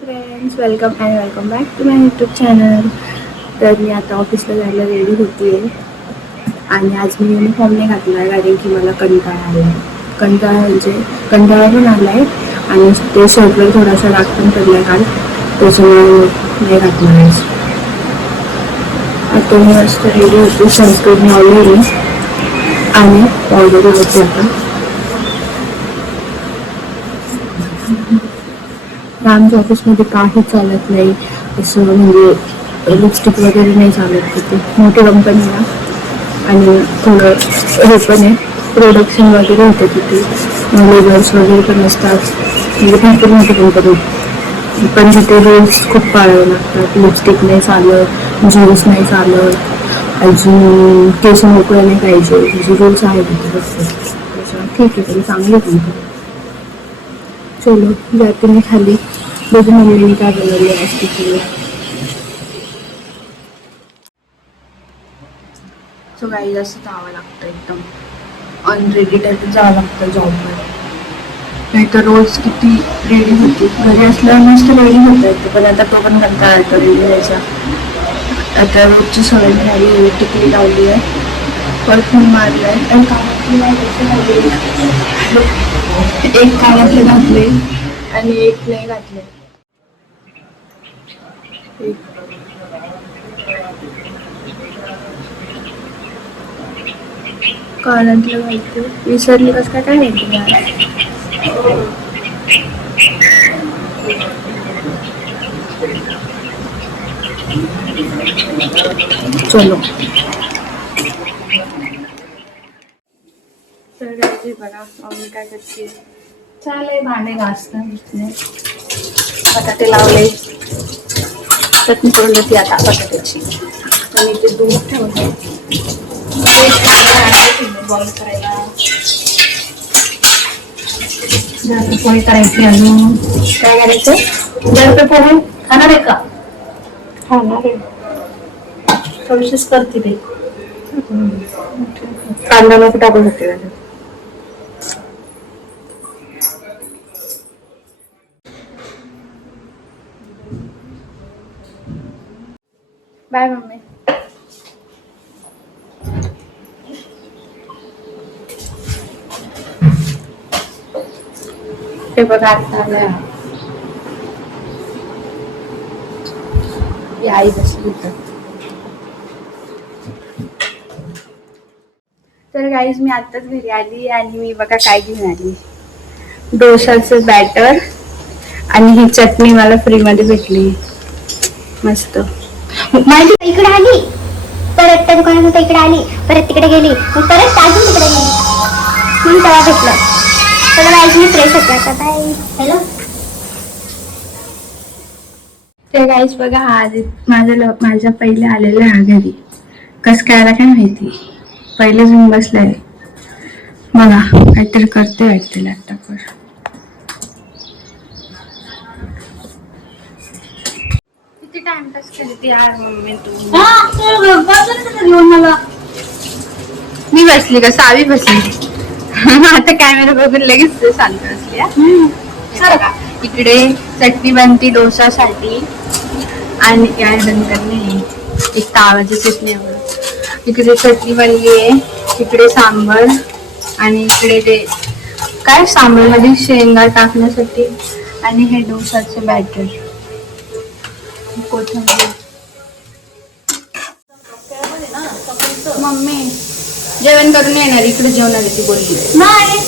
Friends, welcome back to my YouTube channel. तर मी आता ऑफिसला जायला रेडी होती आहे आणि आज मी युनिफॉर्म नाही घातला आहे कारण की मला कंटाळा आला आहे. कंटाळा पण आला आहे आणि ते शर्टवर थोडासा डाग पण पडला आहे काल, त्याच्यामुळे नाही घातला आहे. आता मी मस्त रेडी होती, सनस्क्रीन लावलेली आणि पावडर होती. आता आमच्या ऑफिसमध्ये काही चालत नाही असं, म्हणजे लिपस्टिक वगैरे नाही चालत तिथे. मोठी कंपनी ना आणि थोडं हे पण आहे, प्रोडक्शन वगैरे होतं तिथे, लेबर्स वगैरे पण असतात, म्हणजे भरपूर मोठी कंपनी. पण तिथे रूल्स खूप पाळावे लागतात. लिपस्टिक नाही चालत, ज्यूस नाही चालत, अजून केस मोकळे नाही पाहिजे, जे रूल्स आहेत तिथे फक्त. ठीक आहे, तरी चांगले तुमचं. चलो जाते मी खाली, बघू मम्मीने काय बनवले असते तिथे. सो काही जास्त जावं लागतं, एकदम अनरेडी टाईप जावं लागतं जॉबवर. नाही तर रोज किती रेडी होती, घरी असल्यावर मस्त रेडी होता येते, पण आता तो पण कंटाळा येतो रेडी व्हायचा. आता रोजची सवय झाली, टिकली लावली आहे, परफ्यूम मारला आहे आणि एक कानातले घातले आणि एक नाही घातले. कानातलं घालते, विसरली कसं काय माहिती मला. चलो तर गायचे बघा मम्मी काय करते. चालेल भांडे घासणं, बटाटे लावले, चटणी करून देते आता बटाट्याची. आणि ते दूध ठेवते बॉईल करायला. पोळी करायची, अजून काय करायचं. जर पोळी खाणार आहे का? खाणार आहे, थोडीशीच करते ते. कांदा नको टाकू शकते. Bye mummy. ते बघा आता आलं, आई बसली होतं. तर गाईज मी आत्ताच घरी आली आणि मी बघा काय घेऊन आली. डोशाचं बॅटर आणि ही चटणी मला फ्री मध्ये भेटली, मस्त. माझी इकडे आली, परत त्या दुकानात इकडे आली, परत तिकडे गेली, परत अजून तिकडे गेली, म्हणून तेव्हा भेटलं. तर गाईज मी फ्रेश होते आता. बाय. हॅलो. ते गाईज बघा, हा माझ्या पहिले आलेलं हा घरी. कस काय आला काय माहिती, पहिले येऊन बसलाय. बघा काहीतरी करते वाटते लॅपटॉपवर. किती टाइमपास करते यार मम्मी तू. मला मी बसली का, सावी बसली. आता कॅमेरा बघून लगेच शांत बसली. इकडे चटणी बनती डोसासाठी आणि काय बनकर नाही, एक तर आवाजच येत नाही एवढं. इकडे चटणी बनली आहे, इकडे सांबर आणि इकडे ते काय सांबर मध्ये शेंगा टाकण्यासाठी, आणि हे डोसाचे बॅटर, कोथिंबीर. मम्मी जेवण करून येणार, इकडे जेवणार आहे ती बोलली. नाही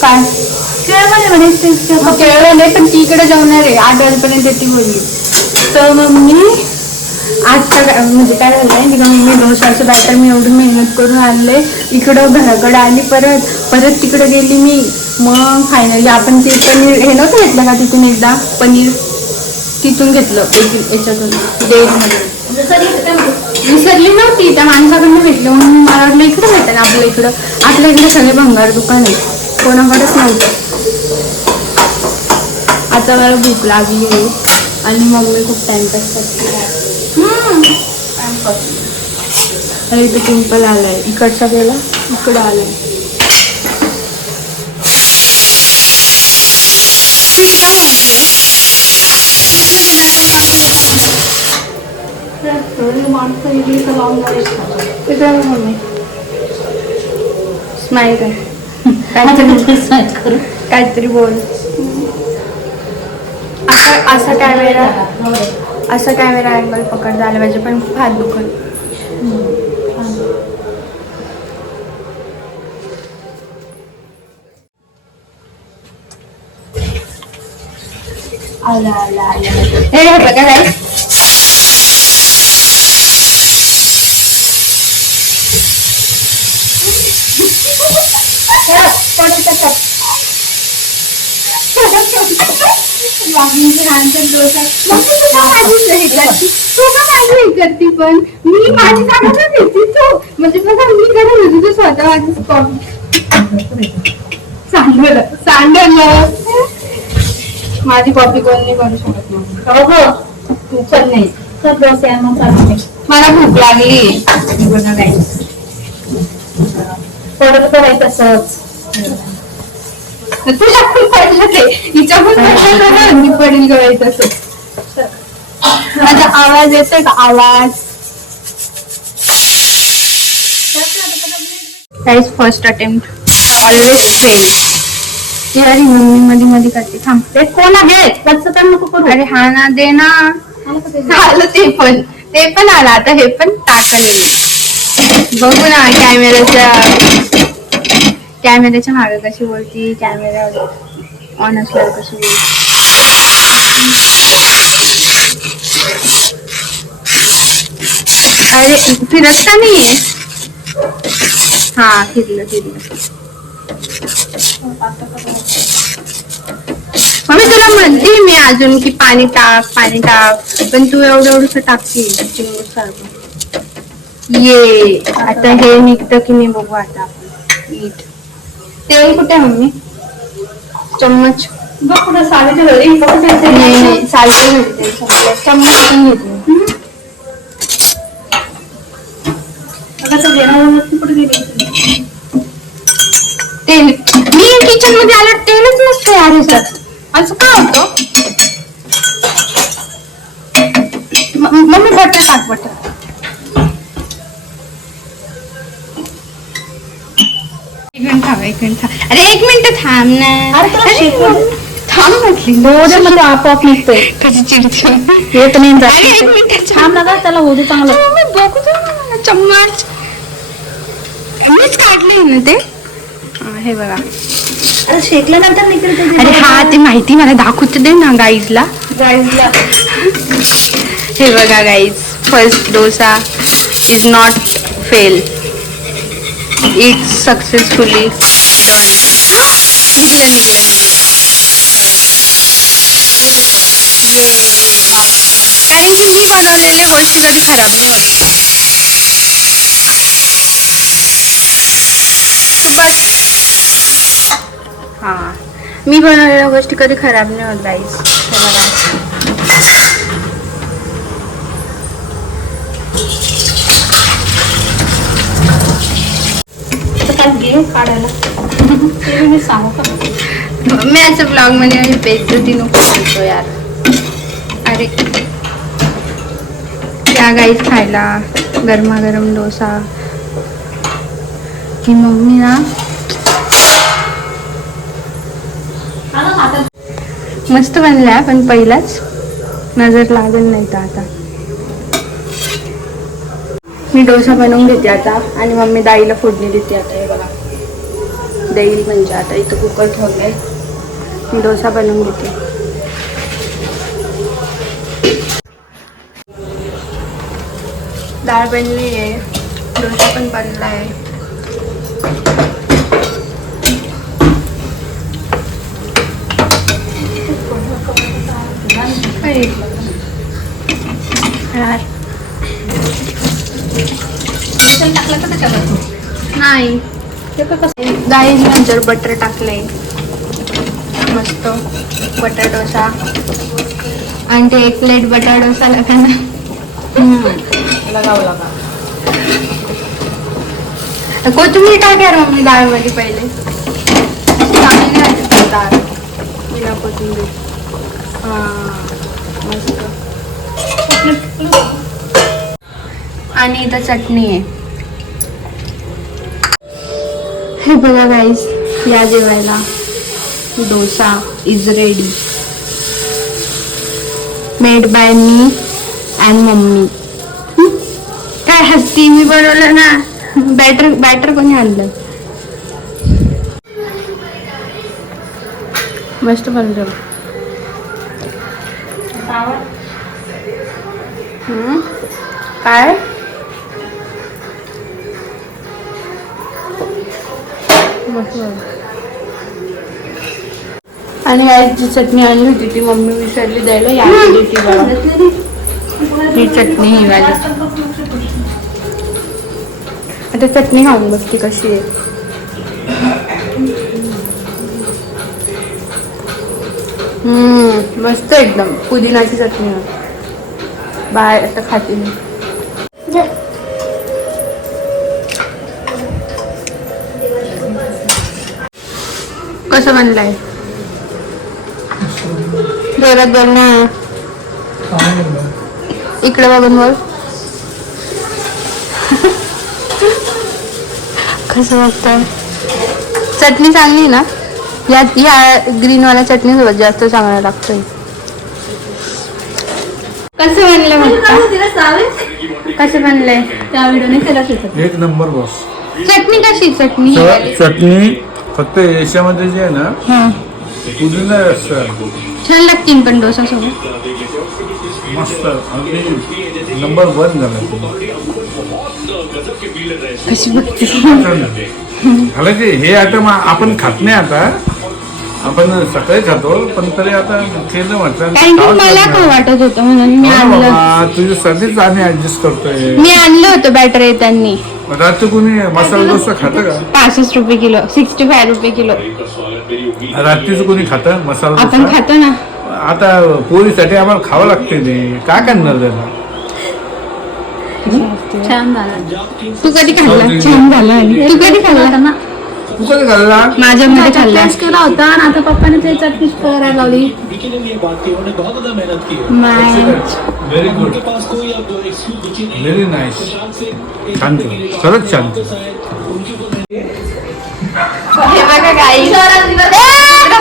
काय केळं नाही, पण ती इकडे जेवणार आहे 8 वाजेपर्यंत ती बोलली. तर मम्मी आता म्हणजे काय झालंय, मी डोसाचं बॅटर मी एवढी मेहनत करून आणले, इकडं घराकडे आली, परत तिकडे गेली मी. मग फायनली आपण ते पनीर हे नव्हतं घेतलं का तिथून, एकदा पनीर तिथून घेतलं, याच्यातून डेअरीमध्ये. विसरली नव्हती, त्या माणसाकडून भेटलं म्हणून मला वाटलं इकडे भेटेल आपल्या इकडं. आपल्या इकडे सगळे भंगार दुकान आहे, कोणाकडेच नव्हतं. आता मला भूक लागली आहे आणि मम्मी खूप टाइमपास करते. अरे इथे पिंपल आलाय, इकडचा गेला, इकडं आलाय. काय वाटले मम्मी स्माईल कर, काहीतरी बोल. असा कॅमेरा अँगल पकड झाला पाहिजे, पण खूप हात दुखत. हे बघा गाईस, करती पण मी माझी जागा देते तो, म्हणजे बघा मी करत होती तो स्वतः माझी सांडल माझी कॉपी कोण नाही करू शकत. हो तू पण नाही तर डोसे मला भूक लागली. बघा काय परत करायचं तसंच तुला पण पडलं ते हिच्या पण मी पडेल करायचं तसंच. माझा आवाज येतोय का? आवाज guys first attempt always fail. यारी मम्मी मध्ये मध्ये करते. थांबते कोण आहे कसं तर नको करू. अरे हा ना दे ना. आलं ते पण आलं. आता हे पण टाकलेलं बघू ना. कॅमेऱ्याच्या मागे कशी बोलती. कॅमेरा ऑन असल्यावर कशी बोलती. अरे फिरत का नाहीये. हा फिरलं. मम्मी तुला म्हणते मी अजून की पाणी टाक पण तू एवढं टाकते चिंगूस सारखं. ये आता हे निघतं की नाही बघू आता आपण. नीट तेल कुठे मम्मी. चम्मच बघ कुठं सालीच्या घरी नाही सालीच्या घरी चम्मच पण घेतलं. तेल मी किचन मध्ये आलं तेलच नसतं यार ह्याच्यात. असं का होतं. मम्मी बटर टाक बटर. एक मिनिट थांब. अरे एक मिनिट थांब ना. थांब म्हटली मध्ये आपोआप निघतोय. कशी चिडची येत नाही. एक मिनिट थांब ना त्याला होऊ दे चांगलं. बघू दे चम्मच मीच काढले ना ते. हे बघा शेकल्यानंतर निघते. अरे हा ते माहिती मला दाखवते दे ना गाईजला. हे बघा guys first dosa is not fail. It's successfully done. निघलं कारण की मी बनवलेल्या गोष्टी कधी खराब नाही होत. हा मी बनवलेल्या गोष्टी कधी खराब नाही होत गाईस. मी असं ब्लॉग मध्ये बेइज्जती नको बोलतो यार. अरे त्या गाईस खायला गरमागरम डोसा. ही मम्मी ना मस्त बनलाय पण पहिलाच नजर लागेल नाही तर. आता मी डोसा बनवून घेते आता आणि मम्मी डाळीला फोडणी देते आता. हे बघा दही म्हणजे आता इथं कुकर ठेवलंय. मी डोसा बनवून घेते. डाळ बनली आहे. डोसा पण बनला आहे. नाही डाळी नंतर बटर टाकले. मस्त बटर डोसा आणि ते एक प्लेट बटर डोसा लगाना लगाव लगा. कोथिंबीर टाक्या मम्मी डाळमध्ये पहिले चांगली वाटते डाळ बिना कोथिंबीर. हा मस्त. आणि इथं चटणी आहे. हे बघा गाईस, या जेवायला. Dosa is ready, made by me and mummy. काय हसती, मी बनवलं ना. बॅटर कोणी आणलं? मस्त बनवलं. काय आणि याची चटणी आणली होती ती मम्मी विसरली द्यायला. याची ती बघा, ही चटणी ही वाली. आता चटणी खाऊन बघते कशी आहे. मस्त एकदम पुदिनाची चटणी. बाय आता खाते मी. कसं बनलंय? जोरात बोल ना. इकडे बघून बोल. कसं वाटतं? चटणी चांगली ना? या ग्रीनवाल्या चटणी सोबत जास्त चांगला लागतोय. कसं बनलं कसं बनलंय? त्या व्हिडिओने केलं. एक नंबर बॉस. चटणी कशी? चटणी चटणी फक्त याच्यामध्ये जे आहे ना, पुदिना असतं. छान लागतील पण डोसा सोबत. मस्त, अगदी नंबर 1 झाला. कशी बघते? झालं की हे आयटम आपण खात नाही आता. आपण सकाळी खातो पण तरी आता केलं म्हटलं. कारण की मला काय वाटत होतं म्हणून मी आणलं. तुझ्यासाठीच आम्ही ऍडजस्ट करतोय. मी आणलं होतं बॅटर येतानी. रात्री कोणी मसाला डोसा खातं का? 65 रुपये किलो, 65 रुपये किलो. रात्रीच कोणी खातं मसाला आपण डोसा? खातो ना. आता पोरीसाठी आम्हाला खावं लागते ते. काय करणार त्याला? छान झाला. तू कधी खाल्ला? छान झाला. तू कधी खाल्ला ना? तू कधी खाल्ला? माझ्यामध्ये खाल्ला केला होता आणि आता पप्पाने ते चटणी करायला लावली. Very good, very nice. छान केलं, खरंच छान केलं. हे बघा गाईस,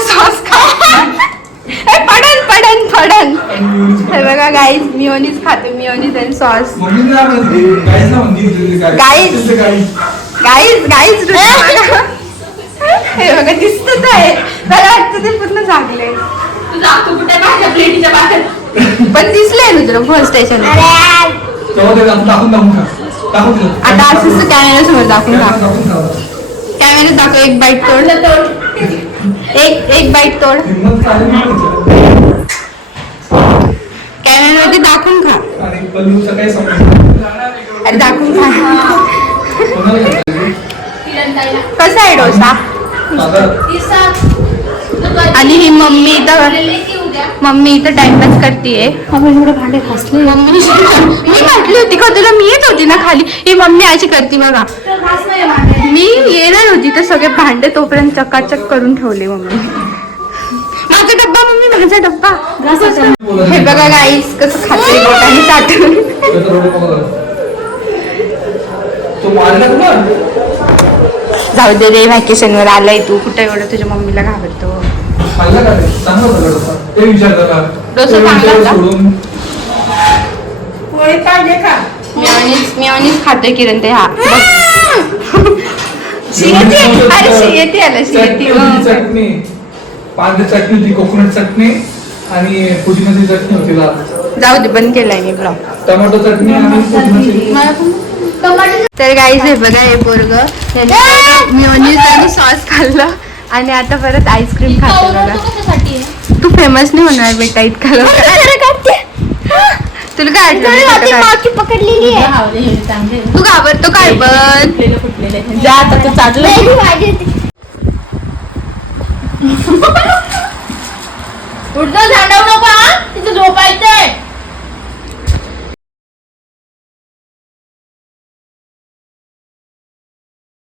सॉस पडन. हे बघा गाईस, मिओनीज खाते. मिओनीज आणि सॉस. गाईस हे बघा दिसत आहे. मला वाटतं ते पूर्ण झाकले. पण दिसलंय ना तुला फर्स्ट स्टेशन. आता असंच कॅमेरा समोर दाखवून कॅमेरा दाखव. एक बाईट तोड. एक बाईट तोड. कॅमेरामध्ये दाखवून खा. अरे दाखवून खा. कसा आहे डोसा? आणि ही मम्मी इथं टाइमपास करतीये. भांडे घासले. मी म्हटली होती का तुला, मी येत होती ना खाली. ही मम्मी अशी करते बघा. मी येणार होती तर सगळे भांडे तोपर्यंत चकाचक करून ठेवले मम्मी. माझा डब्बा मम्मी, माझा डब्बा. हे बघा गाईस कसं खाते बोटाने चाटून. जाऊ दे रे, व्हॅकेशन वर आलाय तू. कुठे एवढं तुझ्या मम्मीला घाबरतो. डोसा चांगला होता. मिओनीज खातोय किरण ते. हा शियती आला. चटणी, पांढरी चटणी होती, कोकोनट चटणी आणि पुदिन्याची चटणी होती लाल. जाऊ दे, बंद केलाय मी ब्लॉग. टोमॅटो चटणी आणि पुदिन्याची. तर गाईज हे बघा, हे पोरग मिओनीज आणि सॉस खाल्लं आणि आता परत आईस्क्रीम खातो बघा. तू फेमस नाही होणार बेटा इतका लवकर. तुला काय वाटलं? पकडलेली आहे. तू घाबरतो काय? पण जा आता तू चाटलं. पुढचं झाडव नको. तिथं झोपायचं.